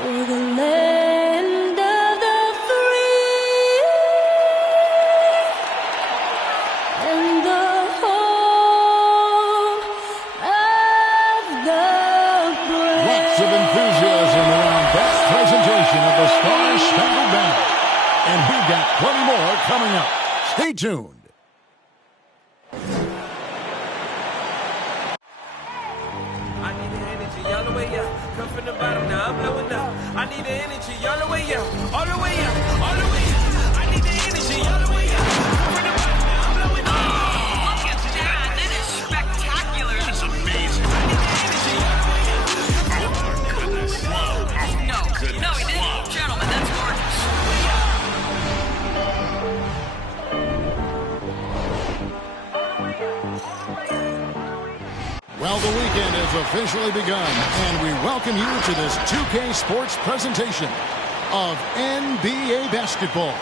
for the land of the free and the home of the brave. Lots of enthusiasm around that presentation of the Star-Spangled Banner. And we've got plenty more coming up. Stay tuned. All the way up, come from the bottom, now I'm blowing up. I need the energy, all the way up, all the way up, all the way up. I need the energy, all the way up. From the bottom, now I'm blowing up. Oh, look at that. That is spectacular. That's amazing. I need the energy, all the way up. Oh, my goodness. Whoa. No, he didn't. Gentlemen, that's gorgeous. Well, the weekend has officially begun, and we welcome you to this 2K Sports presentation of NBA basketball.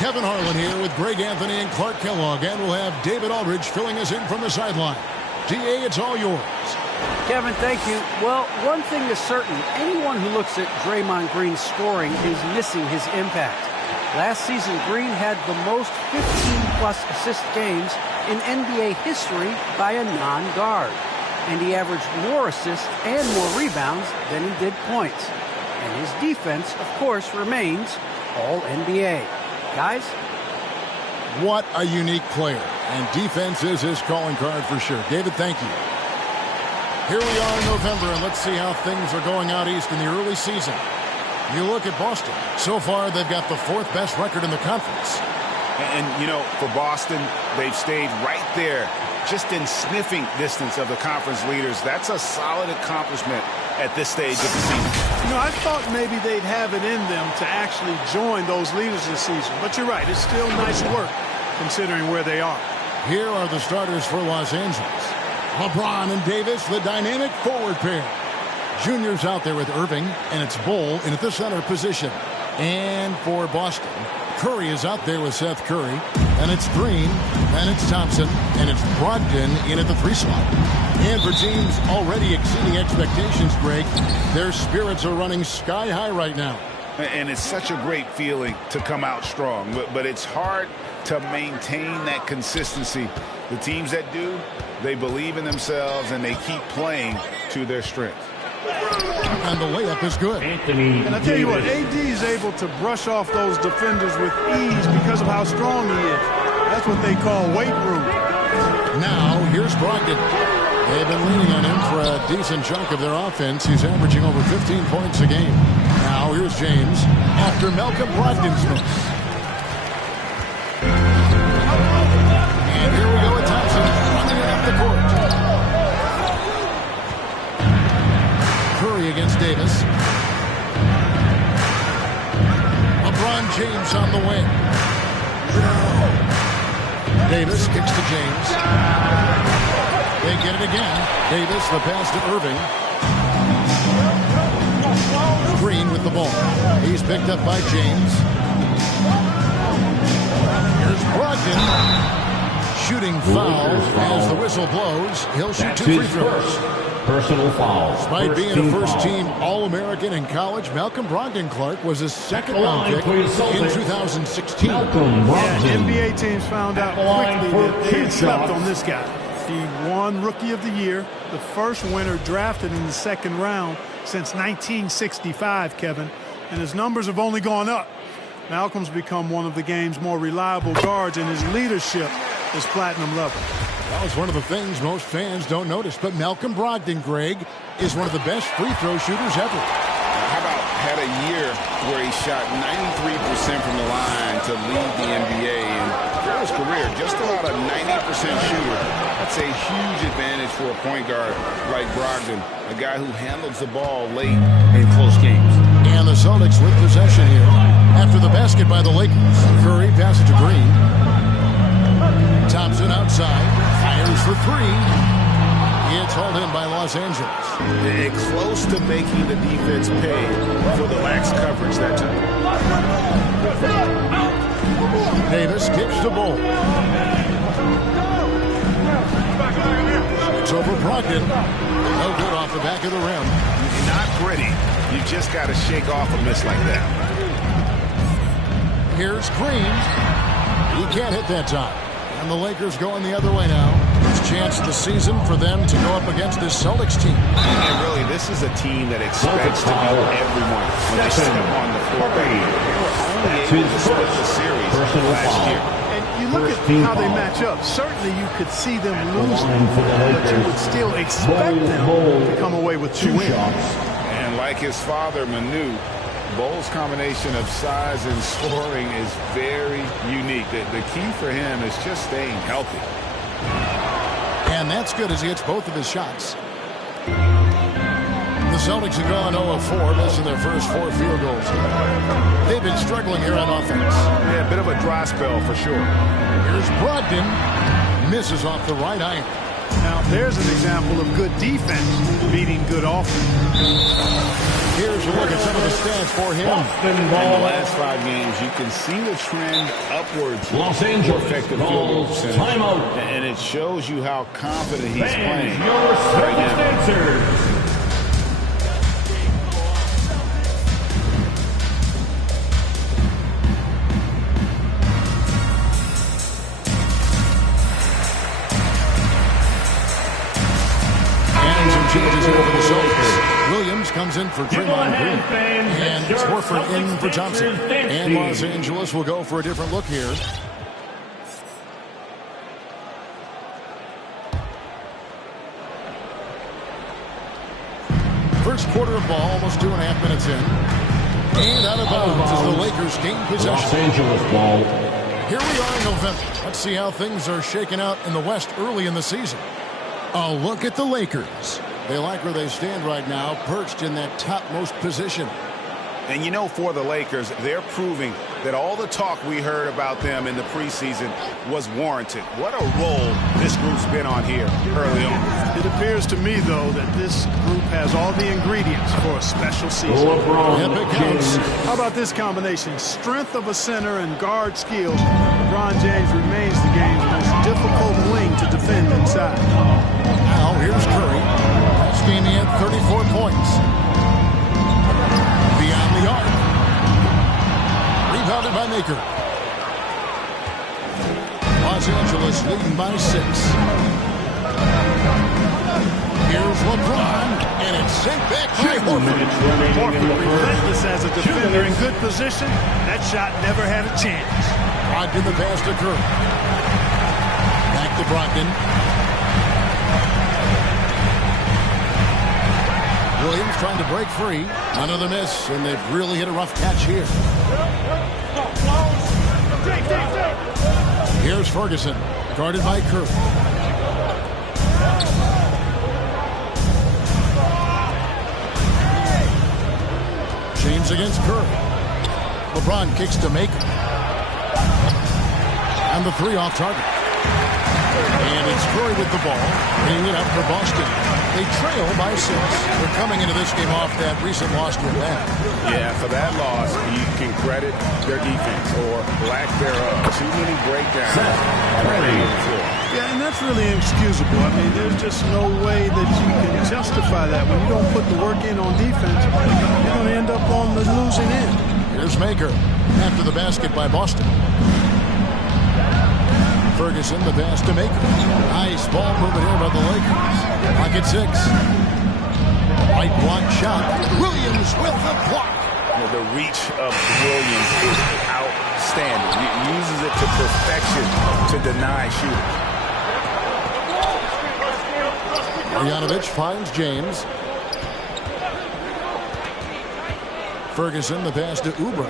Kevin Harlan here with Greg Anthony and Clark Kellogg, and we'll have David Aldridge filling us in from the sideline. DA, it's all yours. Kevin, thank you. Well, one thing is certain. Anyone who looks at Draymond Green's scoring is missing his impact. Last season, Green had the most 15-plus assist games in NBA history by a non-guard. And he averaged more assists and more rebounds than he did points. And his defense, of course, remains All-NBA. Guys? What a unique player. And defense is his calling card for sure. David, thank you. Here we are in November, and let's see how things are going out east in the early season. You look at Boston. So far, they've got the fourth best record in the conference. And you know, for Boston, they've stayed right there, just in sniffing distance of the conference leaders. That's a solid accomplishment at this stage of the season. You know, I thought maybe they'd have it in them to actually join those leaders this season. But you're right, it's still nice work considering where they are. Here are the starters for Los Angeles. LeBron and Davis, the dynamic forward pair. Junior's out there with Irving, and it's Bull in at the center position. And for Boston, Curry is out there with Seth Curry, and it's Green, and it's Thompson, and it's Brogdon in at the 3 slot. And for teams already exceeding expectations, Greg, their spirits are running sky high right now. And it's such a great feeling to come out strong, but it's hard to maintain that consistency. The teams that do, they believe in themselves, and they keep playing to their strength. And the layup is good. And I tell you what, AD is able to brush off those defenders with ease because of how strong he is. That's what they call weight room. Now, here's Brogdon. They've been leaning on him for a decent chunk of their offense. He's averaging over 15 points a game. Now, here's James after Malcolm Brogdon's miss. And here we go with Thompson running it up the court. Curry against Davis. LeBron James on the wing. Davis kicks to James. They get it again. Davis, the pass to Irving. Green with the ball. He's picked up by James. Here's Brogdon. Shooting foul as the whistle blows. He'll shoot 2 free throws. Personal foul. Despite being a first-team All-American in college, Malcolm Brogdon, Clark, was a second-round pick in 2016. NBA teams found out quickly that they had slept on this guy. He won Rookie of the Year, the first winner drafted in the second round since 1965, Kevin, and his numbers have only gone up. Malcolm's become one of the game's more reliable guards, and his leadership is platinum level. Well, it's one of the things most fans don't notice, but Malcolm Brogdon, Greg, is one of the best free throw shooters ever. How about had a year where he shot 93% from the line to lead the NBA, and for his career, just about a 90% shooter. That's a huge advantage for a point guard like Brogdon, a guy who handles the ball late in close games. And the Celtics with possession here. After the basket by the Lakers, Curry passes to Green. Thompson outside, fires for 3. It's hauled in by Los Angeles. They're close to making the defense pay for the lax coverage that time. Davis kicks to Bull. It's over Brogdon. No good off the back of the rim. not pretty. You just got to shake off a miss like that. Here's Green. He can't hit that time. And the Lakers going the other way now. First chance of the season for them to go up against this Celtics team. And really, this is a team that expects to beat everyone when they step on the floor. They were only able to split the series last year. And you look at how they match up. Certainly you could see them losing, but you would still expect them to come away with 2 wins. And like his father, Manu, Bole's combination of size and scoring is very unique. The key for him is just staying healthy. And that's good as he hits both of his shots. The Celtics have gone 0 of 4, missing their first 4 field goals. They've been struggling here on offense. Yeah, a bit of a dry spell for sure. Here's Brogdon. Misses off the right iron. Now, there's an example of good defense beating good offense. Here's a look at some of the stats for him. In the last 5 games, you can see the trend upwards. Los Angeles effective field goal percentage. Timeout. And it shows you how confident he's Fans, playing your right now. circumstances. Changes here for the Celtics. Williams comes in for Draymond Green. And Horford in for Thompson. And Los Angeles will go for a different look here. First quarter of ball, almost 2.5 minutes in. And out of bounds as the Lakers gain possession. Los Angeles ball. Here we are in November. Let's see how things are shaking out in the West early in the season. A look at the Lakers. They like where they stand right now, perched in that topmost position. And you know, for the Lakers, they're proving that all the talk we heard about them in the preseason was warranted. What a role this group's been on here early on. It appears to me, though, that this group has all the ingredients for a special season. Epic counts. How about this combination? Strength of a center and guard skills. LeBron James remains the game's most difficult wing to defend inside. Now, here's Curry. Last game he had 34 points. Beyond the arc. Rebounded by Maker. Los Angeles leading by 6. Here's LeBron, and it's sent back by Horford. Horford, relentless as a defender in good position. That shot never had a chance. Brogdon the pass to Curry. Back to Brogdon. Williams trying to break free. Another miss, and they've really hit a rough catch here. Here's Ferguson, guarded by Curry. James against Curry. LeBron kicks to Maker. And the 3 off target. And it's Curry with the ball, bringing it up for Boston. They trail by 6. They're coming into this game off that recent loss to Atlanta. Yeah, for that loss, you can credit their defense or lack thereof. Too many breakdowns already on the floor. Yeah, and that's really inexcusable. I mean, there's just no way that you can justify that. When you don't put the work in on defense, you're going to end up on the losing end. Here's Maker after the basket by Boston. Ferguson, the pass to Maker. Nice ball movement here by the Lakers. Lock at 6. Right block shot. Williams with the block. The reach of Williams is outstanding. He uses it to perfection to deny shooters. Marjanovic finds James. Ferguson, the pass to Oubre.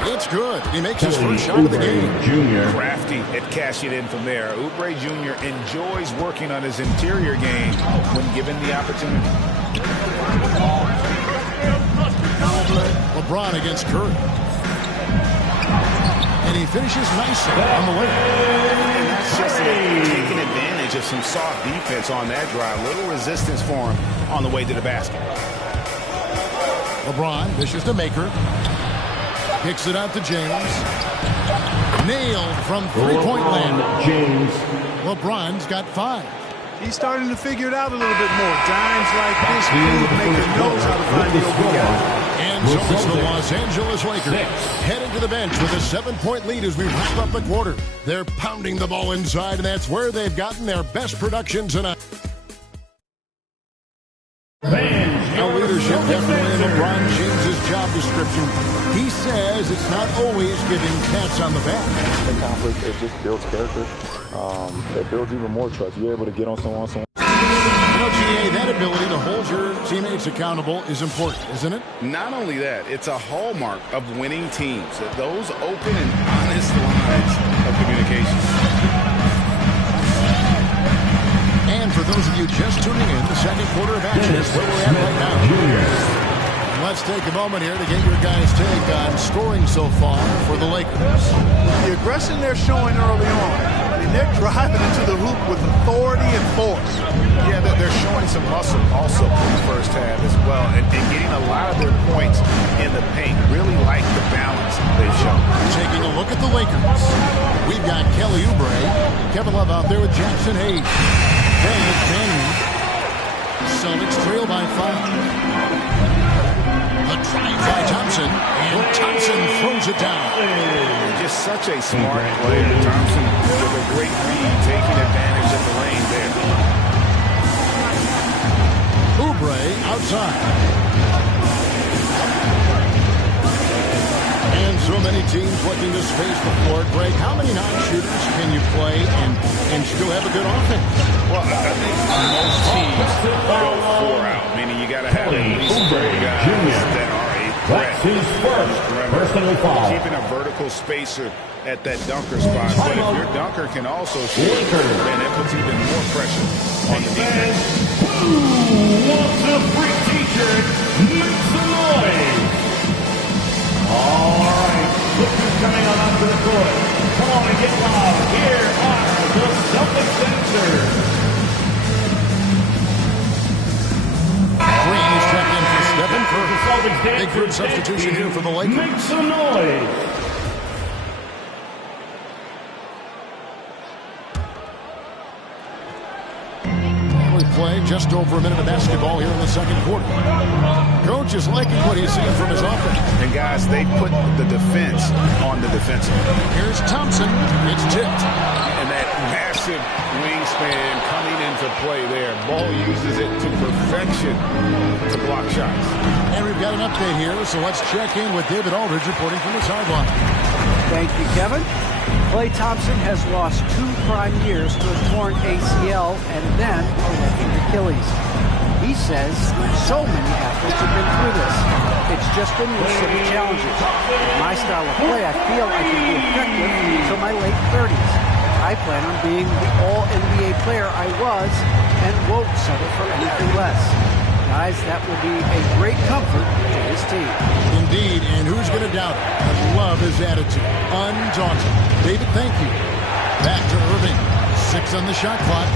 It's good. He makes his first shot of the game. Jr. Crafty at cashing in from there. Oubre Jr. enjoys working on his interior game when given the opportunity. LeBron against Curry. And he finishes nicely on the way. And that's just taking advantage of some soft defense on that drive. Little resistance for him on the way to the basket. LeBron dishes to Maker. Kicks it out to James. Nailed from three-point land. James. LeBron's got 5. He's starting to figure it out a little bit more. Dimes like this maker knows how to find the open guy. And so it's the Los Angeles Lakers heading to the bench with a 7-point lead as we wrap up the quarter. They're pounding the ball inside, and that's where they've gotten their best production tonight. Now leadership definitely in LeBron James' job description. He says it's not always giving pats on the back. The conflict, it just builds character. It builds even more trust. You're able to get on someone. You know, GA, that ability to hold your teammates accountable is important, isn't it? Not only that, it's a hallmark of winning teams. Those open and honest lines of communication. And for those of you just tuning in, the second quarter of action is where we're at right now. Let's take a moment here to get your guys' take on scoring so far for the Lakers. The aggression they're showing early on, I mean, they're driving into the hoop with authority and force. Yeah, they're showing some muscle also in the first half as well, and getting a lot of their points in the paint. Really like the balance they've shown. Taking a look at the Lakers, we've got Kelly Oubre, Kevin Love out there with Jackson Hayes. Then it's Manning. Celtics trail by 5. The drive by Thompson, and Thompson throws it down. Just such a smart player. Thompson with a great read, taking advantage of the lane there. Oubre outside. And so many teams looking to space the floor. Greg, how many non-shooters can you play and still have a good offense? Well, I think most teams go 4 out, meaning you got to have at least 4 guys that are a threat. Personal foul. Keeping a vertical spacer at that dunker spot. But if your dunker can also shoot, then it puts even more pressure on the defense. Who wants a free t-shirt? Make some noise. All right, look who's coming on up to the court. Come on and get loud. Here are the Celtics dancers. Green is checked in for Stephen Curry. Big group substitution here for the Lakers. Make some noise. We play just over a minute of basketball here in the second quarter. Coach is liking what he's seeing from his offense. And guys, they put the defense on the defensive. Here's Thompson. It's tipped. And that massive wingspan coming into play there. Ball uses it to perfection to block shots. And we've got an update here, so let's check in with David Aldridge reporting from the sideline. Thank you, Kevin. Klay Thompson has lost 2 prime years to a torn ACL and then a ruptured Achilles. He says so many athletes have been through this. It's just a new set of challenges. With my style of play, I feel I can be effective until my late 30s. I plan on being the all-NBA player I was and won't settle for anything less. Guys, that will be a great comfort to his team. Indeed, and who's going to doubt it? I love his attitude. Undaunted. David, thank you. Back to Irving. 6 on the shot clock.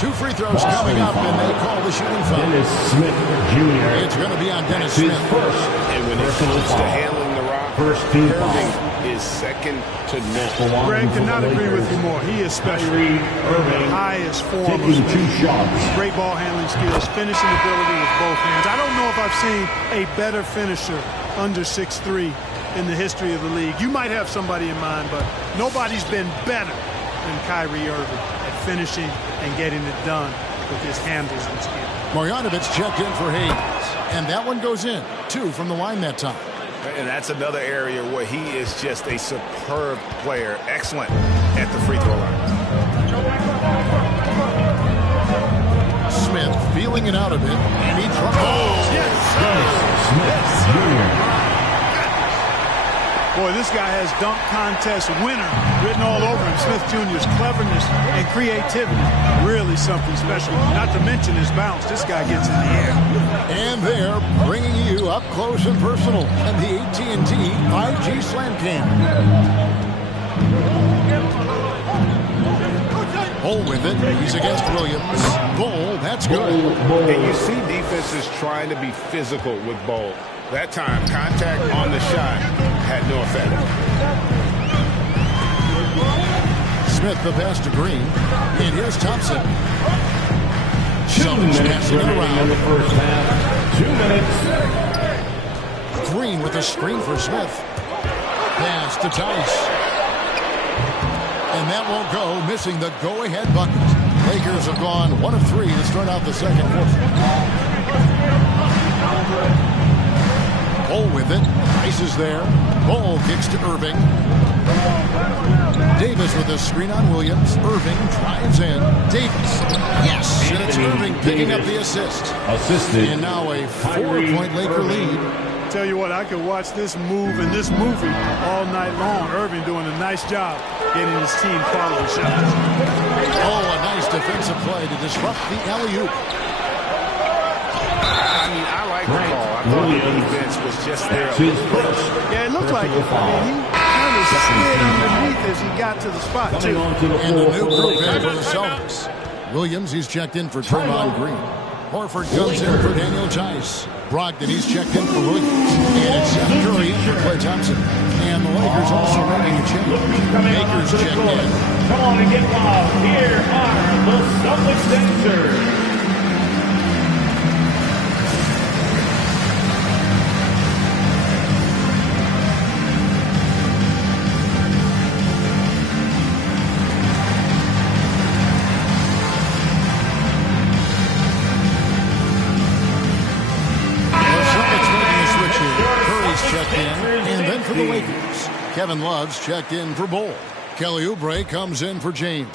2 free throws coming up, and they call the shooting foul. Dennis Smith Jr. It's going to be on Dennis Smith. And when it comes to handling the rock, Irving is second to none. Greg cannot agree with you more. He is special. Irving Highest form of taking 2 shots. great ball handling skills, finishing ability with both hands. I don't know if I've seen a better finisher under 6'3" in the history of the league. You might have somebody in mind, but nobody's been better than Kyrie Irving at finishing and getting it done with his handles and skill. Marjanovic checked in for Hayes, and that one goes in. 2 from the line that time. And that's another area where he is just a superb player. Excellent at the free throw line. Smith feeling it out a bit, and he dropped. Oh, Yes, Smith Jr. Boy, this guy has dunk contest winner written all over him. Smith Jr.'s cleverness and creativity, really something special. Not to mention his bounce. This guy gets in the air. And they're bringing you up close and personal at the AT&T 5G Slam Cam. Bull with it. He's against Williams. Bull, that's good. And you see defenses trying to be physical with Bull. That time, contact on the shot had no effect. Smith the pass to Green. And here's Thompson. Summons passing it around. In the first half. 2 minutes. Green with a screen for Smith. Pass to Tice. And that won't go, missing the go-ahead bucket. Lakers have gone 1 of 3 to start out the second quarter. Ball with it. Tice is there. Ball kicks to Irving. Davis with a screen on Williams. Irving drives in. Davis. Yes, and it's Irving picking up the assist. Assisted. And now a 4-point Laker lead. Tell you what, I could watch this move and this movie all night long. Irving doing a nice job getting his team quality shots. Oh, a nice defensive play to disrupt the alley-oop. I mean, I like the call. I thought the defense was just there. Yeah, it looked like it. I mean, he kind of slid underneath as he got to the spot, too. And the new group in for the Celtics. Williams, he's checked in for Draymond Green. Horford comes in for Daniel Tice. Brogdon, he's checked in for Williams. And it's Seth Curry in for Klay Thompson. And the Lakers also making a change. Lakers checked in. Come on and get loud. Here are the Celtics dancers. And then for the Lakers, Kevin Love's checked in for Bol. Kelly Oubre comes in for James.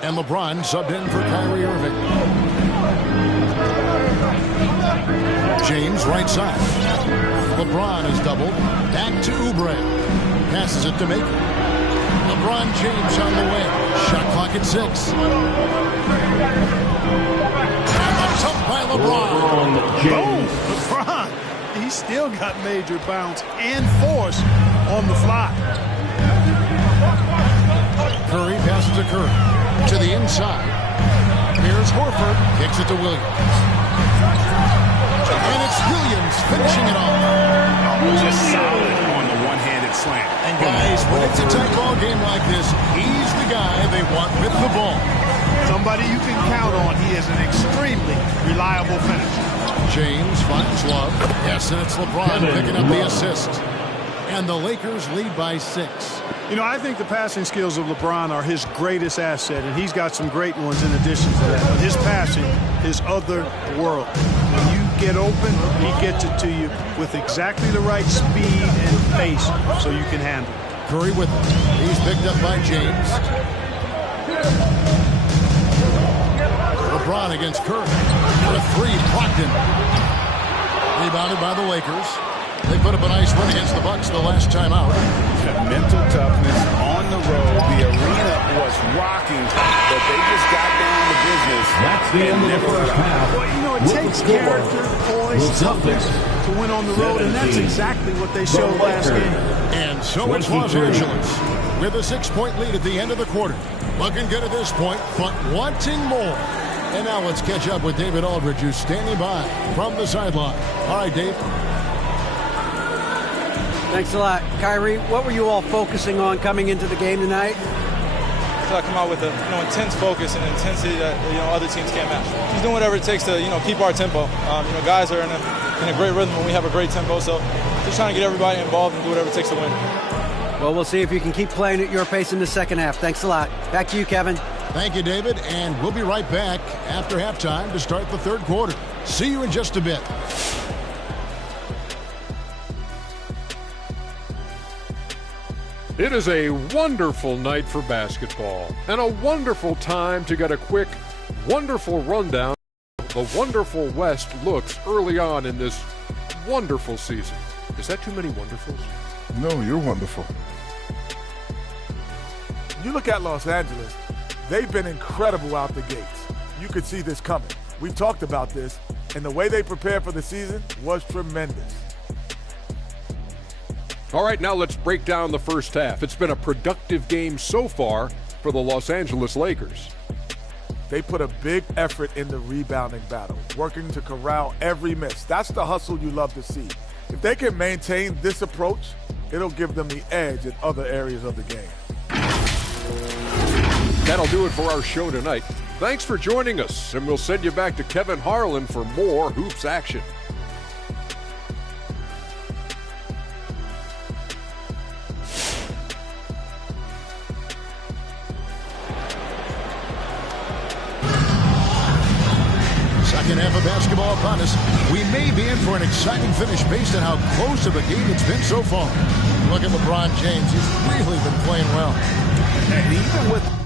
And LeBron subbed in for Kyrie Irving. James right side. LeBron is doubled. Back to Oubre. Passes it to Maker. LeBron James on the wing. Shot clock at 6. And the tough by LeBron. Boom! LeBron. He's still got major bounce and force on the fly. Curry passes to Curry. To the inside. Here's Horford. Kicks it to Williams. And it's Williams finishing it off. Just solid on the one-handed slam. And guys, when it's a tight ball game like this, he's the guy they want with the ball. Somebody you can count on. He is an extremely reliable finisher. James finds Love. Yes, and it's LeBron picking up the assist. And the Lakers lead by 6. You know, I think the passing skills of LeBron are his greatest asset, and he's got some great ones in addition to that. But his passing is otherworldly. When you get open, he gets it to you with exactly the right speed and pace so you can handle it. Curry with it. He's picked up by James. LeBron against Curry. For a 3, Brogdon. Rebounded by the Lakers. They put up a nice win against the Bucks the last time out. Mental toughness on the road. The arena was rocking, but they just got down to business. That's the end of the first half. Well, you know, it takes character, poise, toughness to win on the road, and that's exactly what they showed last game. And so it's Los Angeles with a 6-point lead at the end of the quarter. Looking good at this point, but wanting more. And now let's catch up with David Aldridge, who's standing by from the sideline. All right, Dave. Thanks a lot. Kyrie, what were you all focusing on coming into the game tonight? I come out with a intense focus and intensity that other teams can't match. He's doing whatever it takes to keep our tempo. Guys are in a great rhythm when we have a great tempo, so just trying to get everybody involved and do whatever it takes to win. Well, we'll see if you can keep playing at your pace in the second half. Thanks a lot. Back to you, Kevin. Thank you, David, and we'll be right back after halftime to start the third quarter. See you in just a bit. It is a wonderful night for basketball and a wonderful time to get a quick, wonderful rundown of the wonderful West looks early on in this wonderful season. Is that too many wonderfuls? No, you're wonderful. You look at Los Angeles, they've been incredible out the gates. You could see this coming. We've talked about this, and the way they prepared for the season was tremendous. All right, now let's break down the first half. It's been a productive game so far for the Los Angeles Lakers. They put a big effort in the rebounding battle, working to corral every miss. That's the hustle you love to see. If they can maintain this approach, it'll give them the edge in other areas of the game. That'll do it for our show tonight. Thanks for joining us, and we'll send you back to Kevin Harlan for more hoops action. Second half of basketball upon us. We may be in for an exciting finish based on how close of a game it's been so far. Look at LeBron James. He's really been playing well. And even with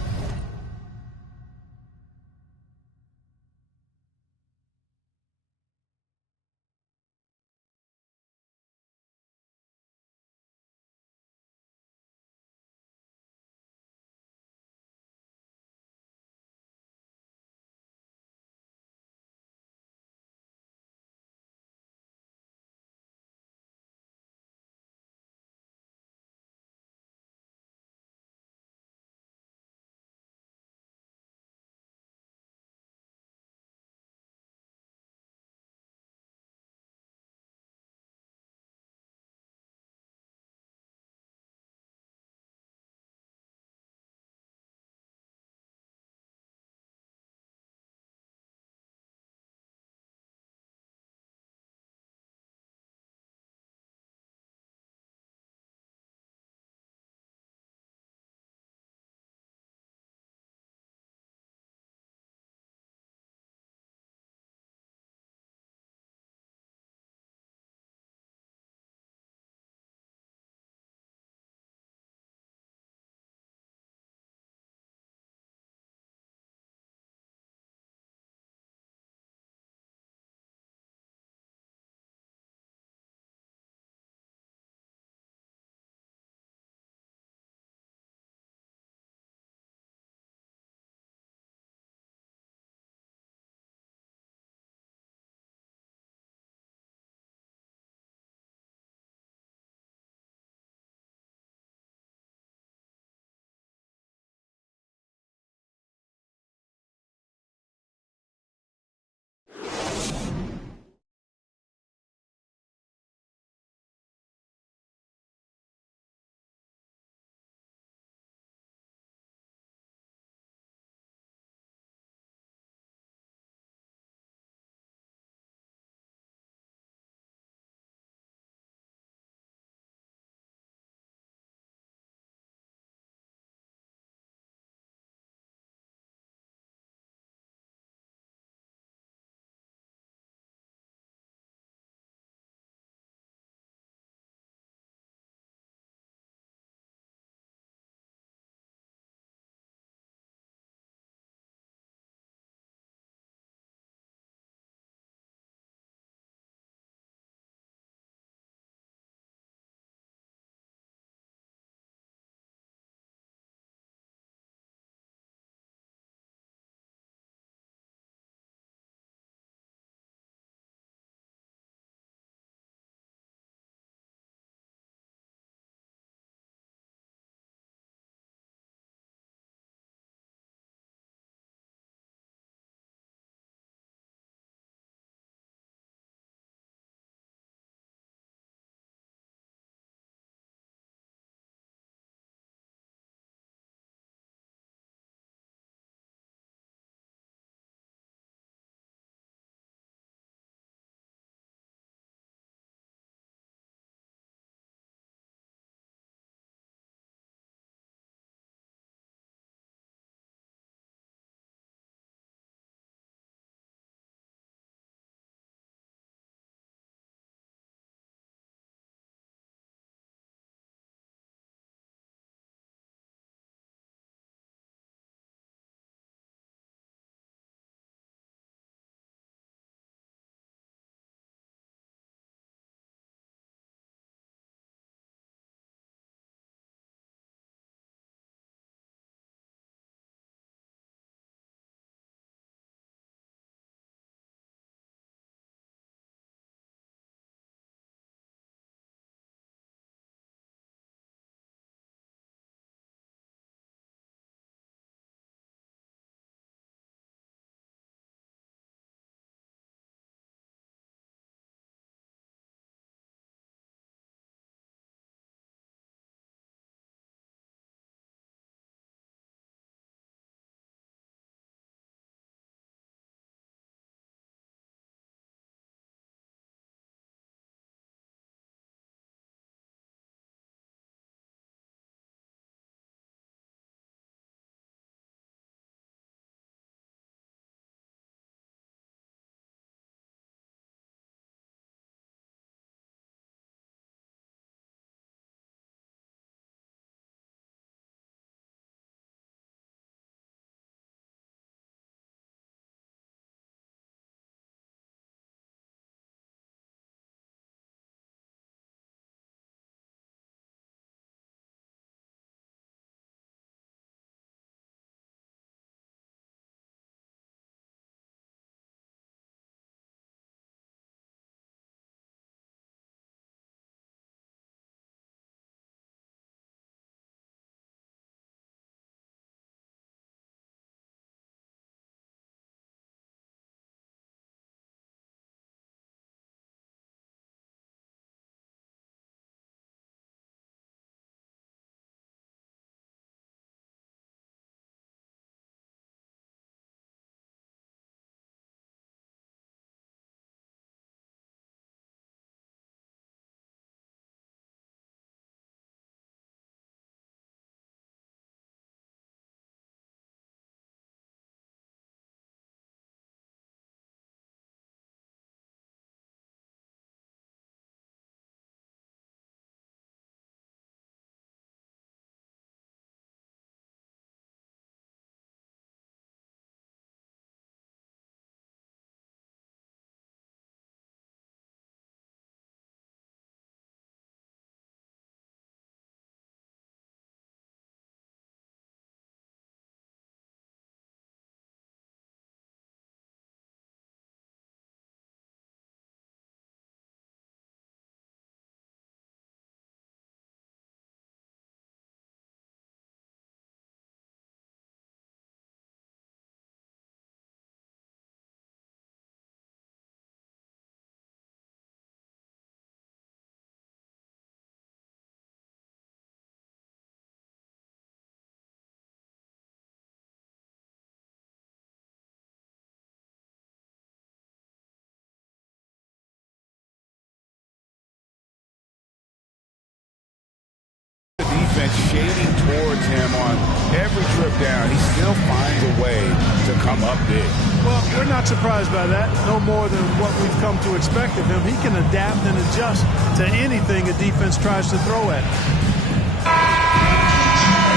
defense shading towards him on every trip down. He still finds a way to come up big. Well, we're not surprised by that. No more than what we've come to expect of him. He can adapt and adjust to anything a defense tries to throw at him.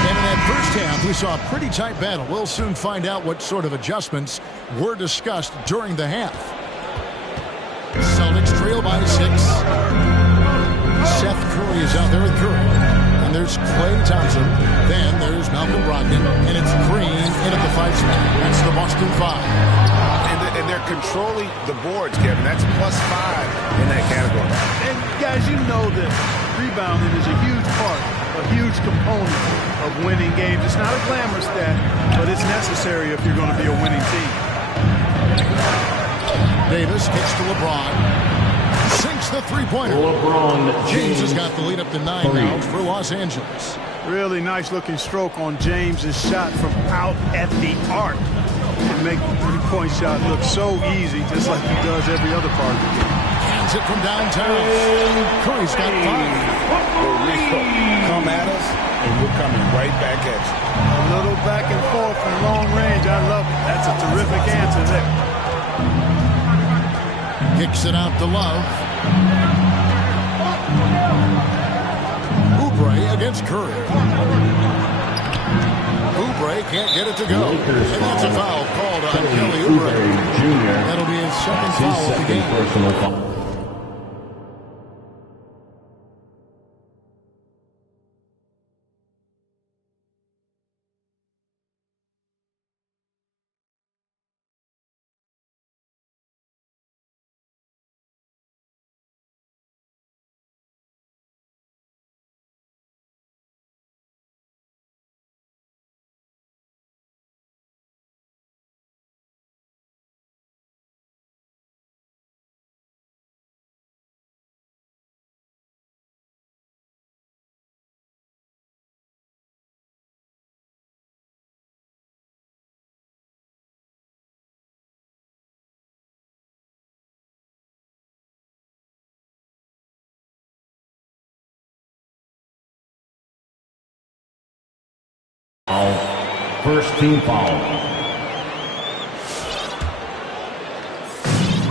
And in that first half, we saw a pretty tight battle. We'll soon find out what sort of adjustments were discussed during the half. Celtics trail by 6. Seth Curry is out there with Curry. And there's Klay Thompson. Then there's Malcolm Brogdon. And it's Green in at the 5 spot. That's the Boston 5. And they're controlling the boards, Kevin. That's +5 in that category. And guys, you know that rebounding is a huge part, a huge component of winning games. It's not a glamour stat, but it's necessary if you're going to be a winning team. Davis kicks to LeBron. Sinks the three-pointer. James has got the lead up to 9 now for Los Angeles. Really nice looking stroke on James's shot from out at the arc. To make the three-point shot look so easy, just like he does every other part of the game. Hands it from downtown. Curry's got 5. Come at us, and we're coming right back at you. A little back and forth from long range. I love it. That's a terrific answer there. Kicks it out to Love. Oubre against Curry. Oubre can't get it to go. And that's a foul called on Kelly Oubre. That'll be his second foul of the game. First team foul.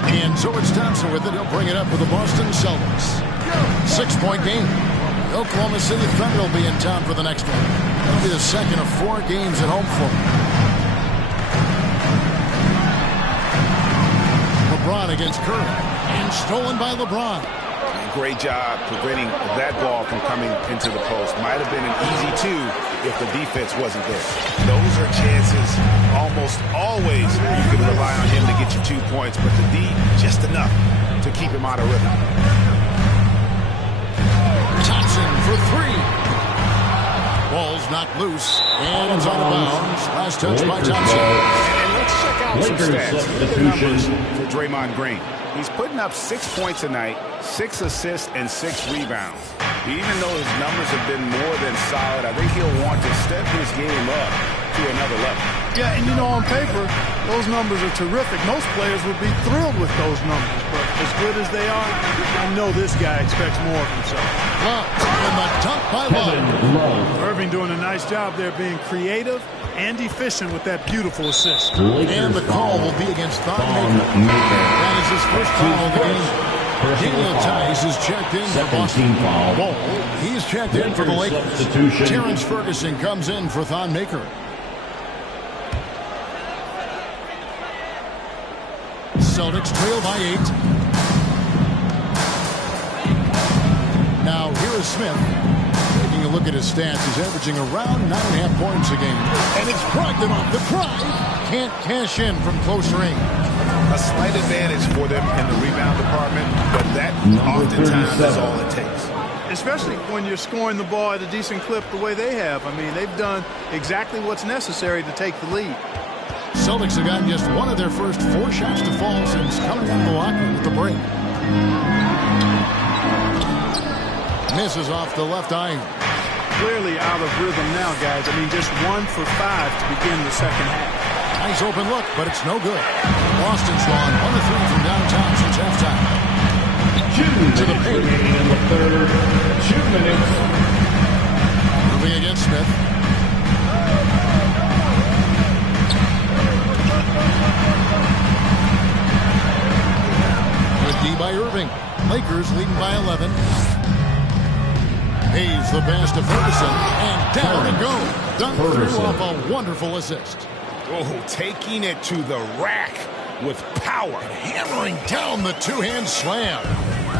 And so it's Thompson with it. He'll bring it up with the Boston Celtics. 6-point game. Oklahoma City Thunder will be in town for the next one. That'll be the second of 4 games at home for them. LeBron against Curry. And stolen by LeBron. Great job preventing that ball from coming into the post. Might have been an easy 2 if the defense wasn't there. Those are chances almost always you can rely on him to get you 2 points, but the D, just enough to keep him out of rhythm. Thompson for 3. Ball's knocked loose, and it's out of bounds. Last touch by Thompson. And let's check out some stats. Look at the numbers for Draymond Green. He's putting up 6 points a night, 6 assists, and 6 rebounds. Even though his numbers have been more than solid, I think he'll want to step his game up to another level. Yeah, and you know, on paper, those numbers are terrific. Most players would be thrilled with those numbers, but as good as they are, I know this guy expects more of himself. Love, and the dunk by Love. Irving doing a nice job there, being creative and efficient with that beautiful assist. And the call will be against Thon Maker. That is his first foul of the game. Daniel Tice is checked in for Boston. Ball. He's checked in for the Lakers. Terrence Ferguson comes in for Thon Maker. Celtics trail by 8. Now here is Smith. Taking a look at his stats, he's averaging around 9.5 points a game. And it's Brogdon off the drive. Can't cash in from close range. A slight advantage for them in the rebound department, but that oftentimes is all it takes. Especially when you're scoring the ball at a decent clip the way they have. I mean, they've done exactly what's necessary to take the lead. Celtics have gotten just one of their first 4 shots to fall since coming out of Milwaukee with the break. Misses off the left iron. Clearly out of rhythm now, guys. I mean, just 1 for 5 to begin the second half. Nice open look, but it's no good. Boston's gone 1 of 3 from downtown since halftime. 2 minutes to the paint. remaining in the third. 2 minutes. Moving against Smith. Good D by Irving. Lakers leading by 11. Hayes the pass to Ferguson. And down and go. Dunk through off a wonderful assist. Oh, taking it to the rack with power. Hammering down the two-hand slam.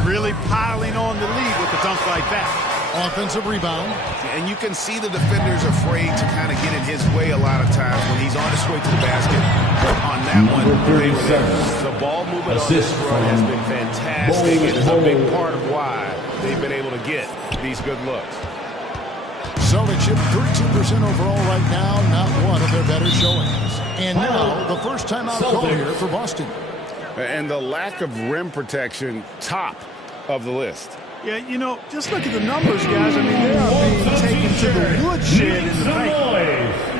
Really piling on the lead with a dunk like that. Offensive rebound. And you can see the defender's afraid to kind of get in his way a lot of times when he's on his way to the basket. But on that one, they were there. The ball movement on this run has been fantastic. It is a big part of why they've been able to get these good looks. Celtics shoot 32% overall right now, not one of their better showings. And now the first timeout call here for Boston. And the lack of rim protection, top of the list. Yeah, you know, just look at the numbers, guys. I mean, they are being taken to the woodshed in the paint.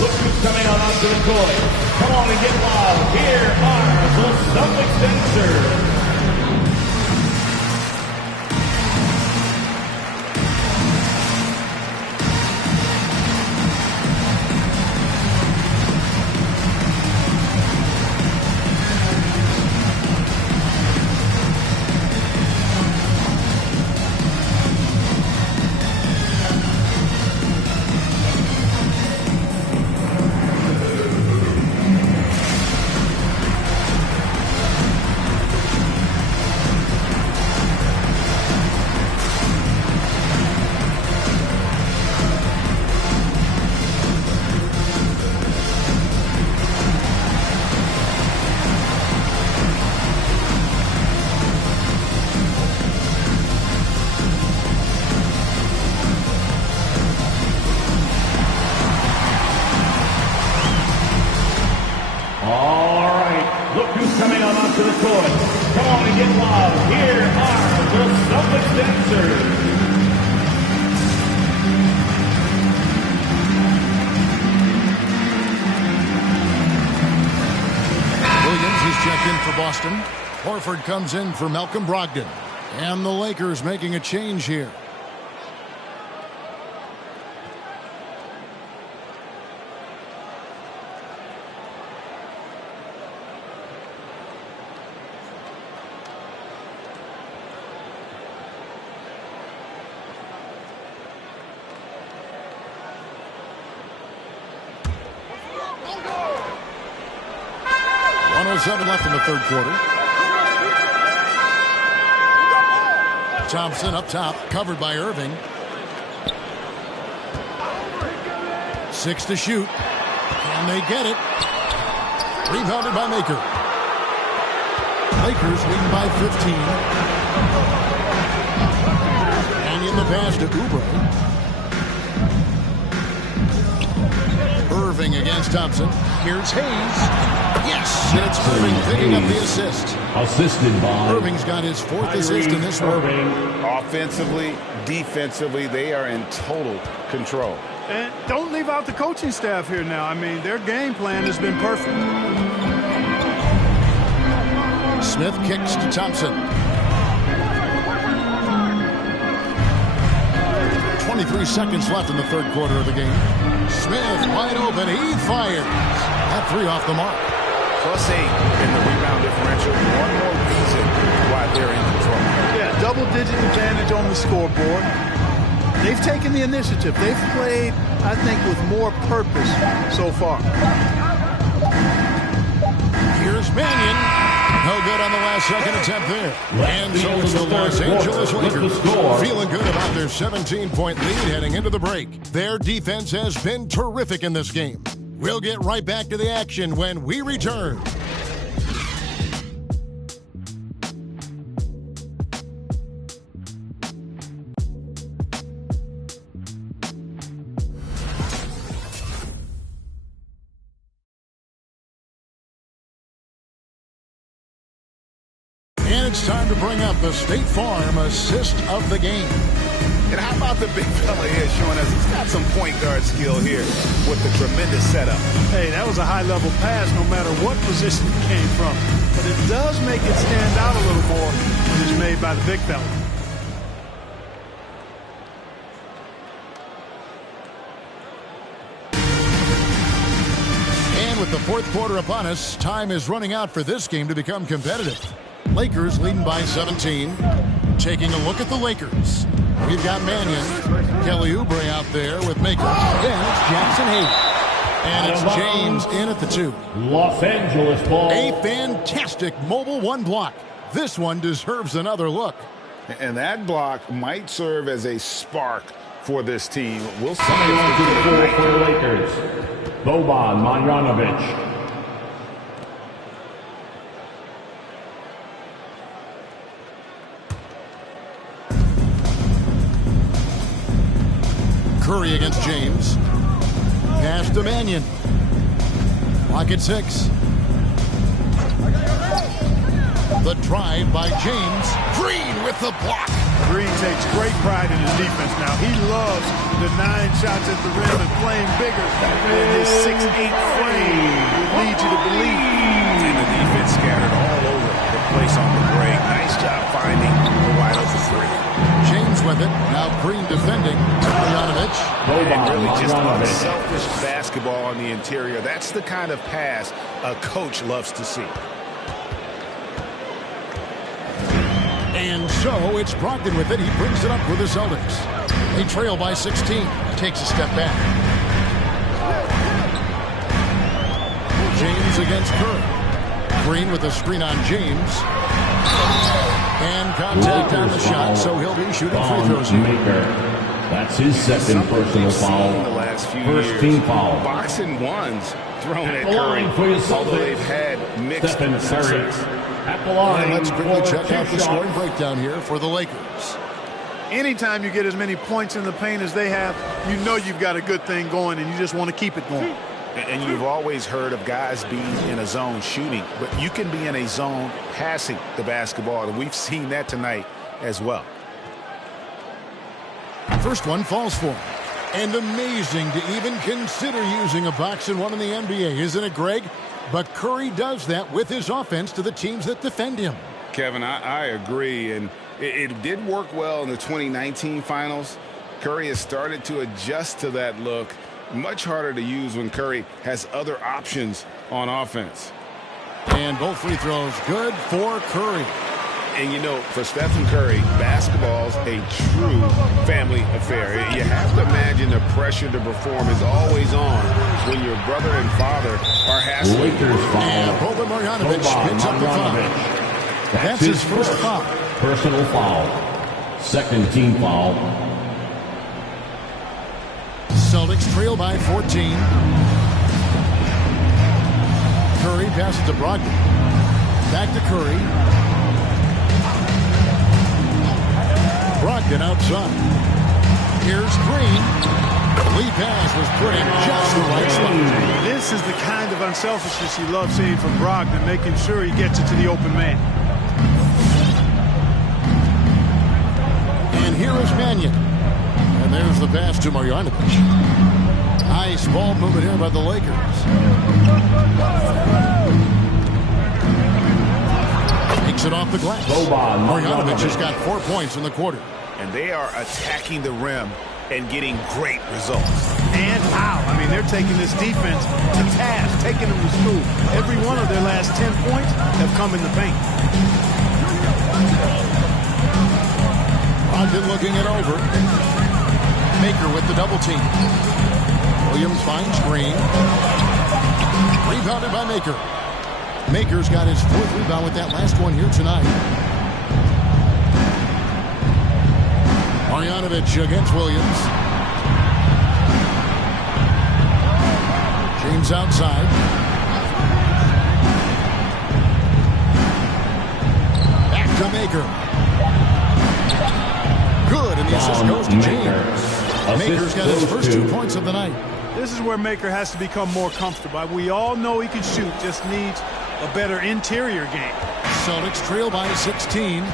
Look who's coming on onto the court. Come on and get wild. Here are the Celtics dancers. Coming on onto the court. Come on and get wild. Here are the Celtics dancers. Williams is checked in for Boston. Horford comes in for Malcolm Brogdon. And the Lakers making a change here. 1:07 left in the third quarter. Thompson up top, covered by Irving. 6 to shoot. Can they get it? Rebounded by Maker. Lakers leading by 15. And in the pass to Oubre. Irving against Thompson. Here's Hayes. Yes, and it's Irving picking up the assist. Assisted by Irving's got his 4th assist in this one. Offensively, defensively, they are in total control. And don't leave out the coaching staff here now. I mean, their game plan has been perfect. Smith kicks to Thompson. 23 seconds left in the third quarter of the game. Smith wide open. He fires. That 3 off the mark. +8 in the rebound differential. One more reason why they're in control. Yeah, double-digit advantage on the scoreboard. They've taken the initiative. They've played, I think, with more purpose so far. Here's Mannion. No good on the last second attempt there. And so it's the Los Angeles Lakers feeling good about their 17-point lead heading into the break. Their defense has been terrific in this game. We'll get right back to the action when we return. And it's time to bring up the State Farm assist of the game. And how about the big fella here showing us he's got some point guard skill here with the tremendous setup. Hey, that was a high-level pass no matter what position it came from. But it does make it stand out a little more when it's made by the big fella. And with the fourth quarter upon us, time is running out for this game to become competitive. Lakers leading by 17. Taking a look at the Lakers. We've got Mannion, Kelly Oubre out there with Maker. Then it's Jackson Hayes. And it's James in at the 2. Los Angeles ball. A fantastic mobile 1 block. This one deserves another look. And that block might serve as a spark for this team. We'll see. Coming on to the floor for the Lakers, Boban Marjanovic. Curry against James. Pass to Mannion. Clock at 6. The drive by James. Green with the block. Green takes great pride in his defense now. He loves the 9 shots at the rim and playing bigger than his 6'8" frame would lead you to believe. And the defense scattered all over the place on the break. Nice job finding the wide open 3. James with it. Now Green defending. Marjanovic. And really just unselfish basketball on the interior. That's the kind of pass a coach loves to see. And so it's Brogdon with it. He brings it up for the Celtics. They trail by 16. Takes a step back. James against Curry. Green with a screen on James. And contact on the shot, so he'll be shooting free throws here. Maker. That's his second personal foul. The last few First years, team foul. boxing ones thrown at Line for Curry, your although Celtics. they've had mixed Stephen Curry. success. At the line. And let's quickly check for out the two scoring shots. breakdown here for the Lakers. Anytime you get as many points in the paint as they have, you know you've got a good thing going and you just want to keep it going. And you've always heard of guys being in a zone shooting, but you can be in a zone passing the basketball, and we've seen that tonight as well. First one falls for him. And amazing to even consider using a box and one in the NBA, isn't it, Greg? But Curry does that with his offense to the teams that defend him. Kevin, I agree, and it did work well in the 2019 finals. Curry has started to adjust to that look. Much harder to use when Curry has other options on offense. And both free throws good for Curry. And you know, for Stephen Curry, basketball's a true family affair. You have to imagine the pressure to perform is always on when your brother and father are hassling. And Boban Marjanovic picks up the foul. That's his first foul. Personal foul. Second team foul. Celtics trail by 14. Curry passes to Brogdon. Back to Curry. Brogdon outside. Here's Green. Lead pass was put in just the right spot. This is the kind of unselfishness you love seeing from Brogdon, making sure he gets it to the open man. And here is Mannion. And there's the pass to Marjanovic. Nice ball movement here by the Lakers. Takes it off the glass. Marjanovic has got 4 points in the quarter. And they are attacking the rim and getting great results. And how? I mean, they're taking this defense to task, taking them to school. Every one of their last 10 points have come in the paint. Brogdon looking it over. Maker with the double team. Williams finds Green. Rebounded by Maker. Maker's got his 4th rebound with that last one here tonight. Marjanovic against Williams. James outside. Back to Maker. Good, and the assist goes to James. Maker's got his first 2 points of the night. This is where Maker has to become more comfortable. We all know he can shoot, just needs a better interior game. Celtics trail by 16.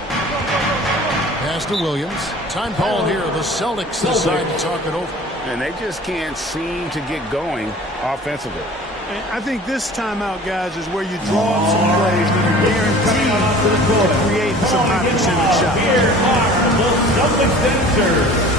Pass to Williams. Time call here. The Celtics decide to talk it over. And they just can't seem to get going offensively. And I think this timeout, guys, is where you draw up some plays that are guaranteed to create some high percentage shots. Here are the Celtics answers.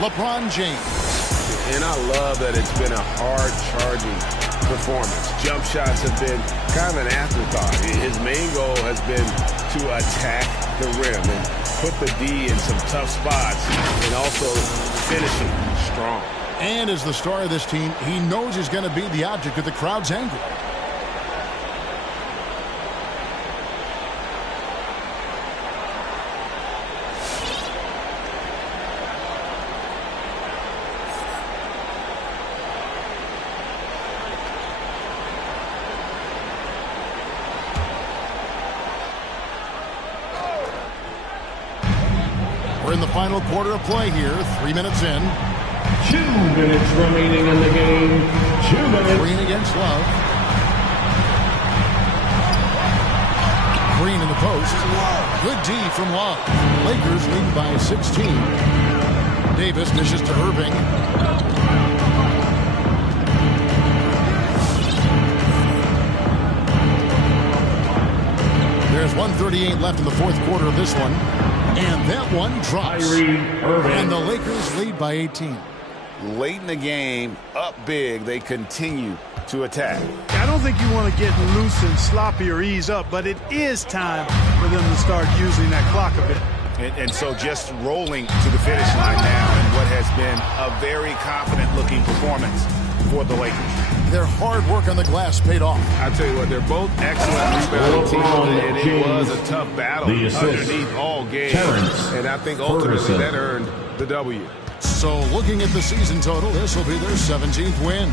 LeBron James. And I love that it's been a hard-charging performance. Jump shots have been kind of an afterthought. His main goal has been to attack the rim and put the D in some tough spots and also finishing strong. And as the star of this team, he knows he's going to be the object of the crowd's anger. In the final quarter of play here, 3 minutes in. 2 minutes remaining in the game. 2 minutes. Green against Love. Green in the post. Good D from Love. Lakers lead by 16. Davis dishes to Irving. There's 1:38 left in the 4th quarter of this one. And that one drops. And the Lakers lead by 18. Late in the game, up big, they continue to attack. I don't think you want to get loose and sloppy or ease up, but it is time for them to start using that clock a bit. And so just rolling to the finish line now in what has been a very confident-looking performance for the Lakers. Their hard work on the glass paid off. I tell you what, they're both excellent rebounding teams, and it was a tough battle underneath all game. And I think ultimately that earned the W. So looking at the season total, this will be their 17th win.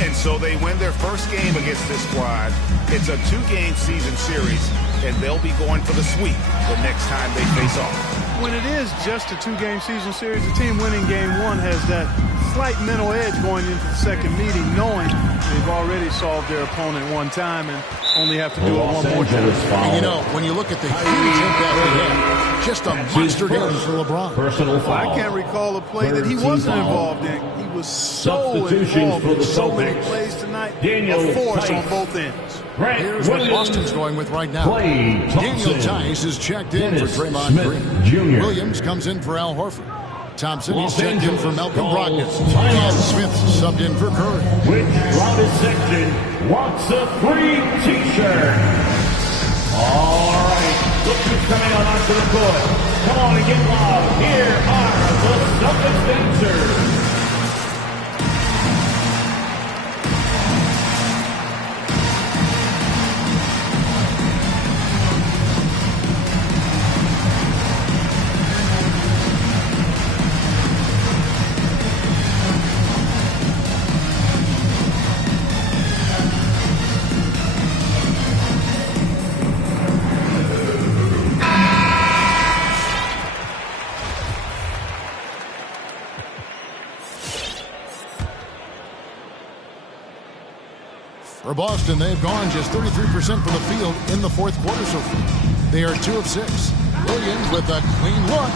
And so they win their first game against this squad. It's a 2-game season series, and they'll be going for the sweep the next time they face off. when it is just a 2-game season series, the team winning game 1 has that slight mental edge going into the second meeting, knowing they've already solved their opponent one time and only have to do it one more time. And you know, when you look at the huge impact he had, just a monster game for LeBron. Personal foul. I can't recall a play that he wasn't involved in. He was so involved in so many plays tonight. A force on both ends. Here's what Boston's going with right now. Daniel Tice is checked in for Draymond Green. Jr. Williams comes in for Al Horford. Thompson is checked in for Malcolm Brogdon. And Smith subbed in for Curry. Which crowded section wants a free T-shirt? All right, look who's coming on onto the court. Come on and get loud. Here are the Celtics dancers. For Boston, they've gone just 33% from the field in the fourth quarter so far. They are 2 of 6. Williams with a clean look.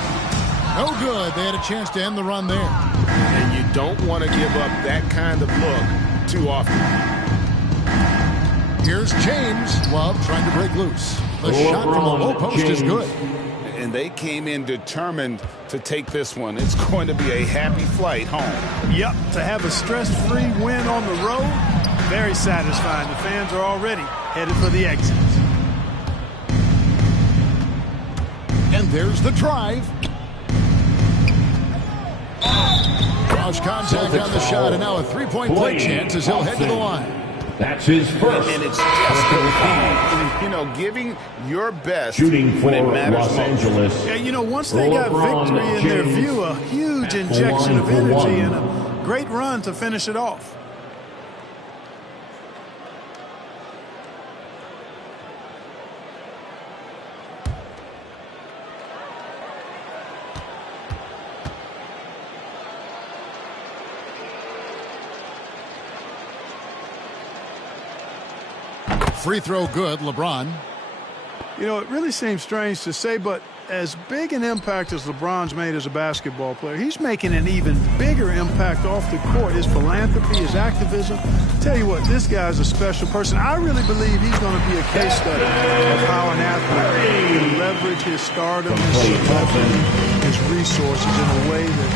No good. They had a chance to end the run there. And you don't want to give up that kind of look too often. Here's James. Love trying to break loose. The shot from the low post is good. And they came in determined to take this one. It's going to be a happy flight home. Yep, to have a stress-free win on the road, very satisfying. The fans are already headed for the exit. And there's the drive. Cross contact on the shot, and now a three-point play chance as he'll head to the line. That's his first. And it's just a key, you know, giving your best shooting for when it matters Los Angeles. Yeah, you know, once they got victory in their view, a huge injection of energy and a great run to finish it off. Free throw good, LeBron. You know, it really seems strange to say, but as big an impact as LeBron's made as a basketball player, he's making an even bigger impact off the court. His philanthropy, his activism. Tell you what, this guy's a special person. I really believe he's going to be a case study of how an athlete can leverage his stardom, his resources in a way that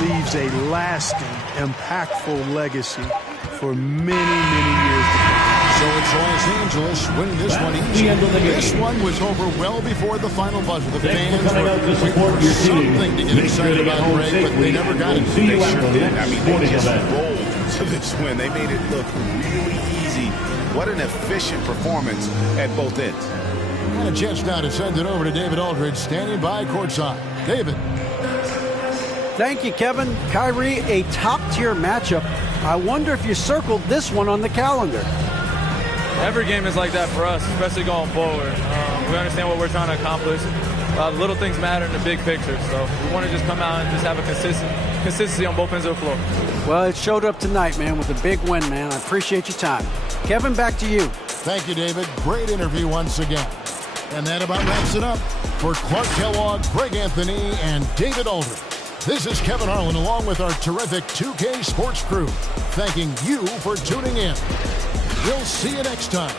leaves a lasting, impactful legacy for many, many years to come. So it's Los Angeles winning this one easy. This one was over well before the final buzzer. The fans were waiting for something to get excited about, Greg, but they never got it. They sure did. I mean, they just rolled to this win. They made it look really easy. What an efficient performance at both ends. And a chance now to send it over to David Aldridge, standing by courtside. David. Thank you, Kevin. Kyrie, a top-tier matchup. I wonder if you circled this one on the calendar. Every game is like that for us, especially going forward. We understand what we're trying to accomplish. Little things matter in the big picture, so we want to just come out and just have a consistency on both ends of the floor. Well, it showed up tonight, man, with a big win, man. I appreciate your time. Kevin, back to you. Thank you, David. Great interview once again. And that about wraps it up for Clark Kellogg, Greg Anthony, and David Aldridge. This is Kevin Harlan along with our terrific 2K Sports crew, thanking you for tuning in. We'll see you next time.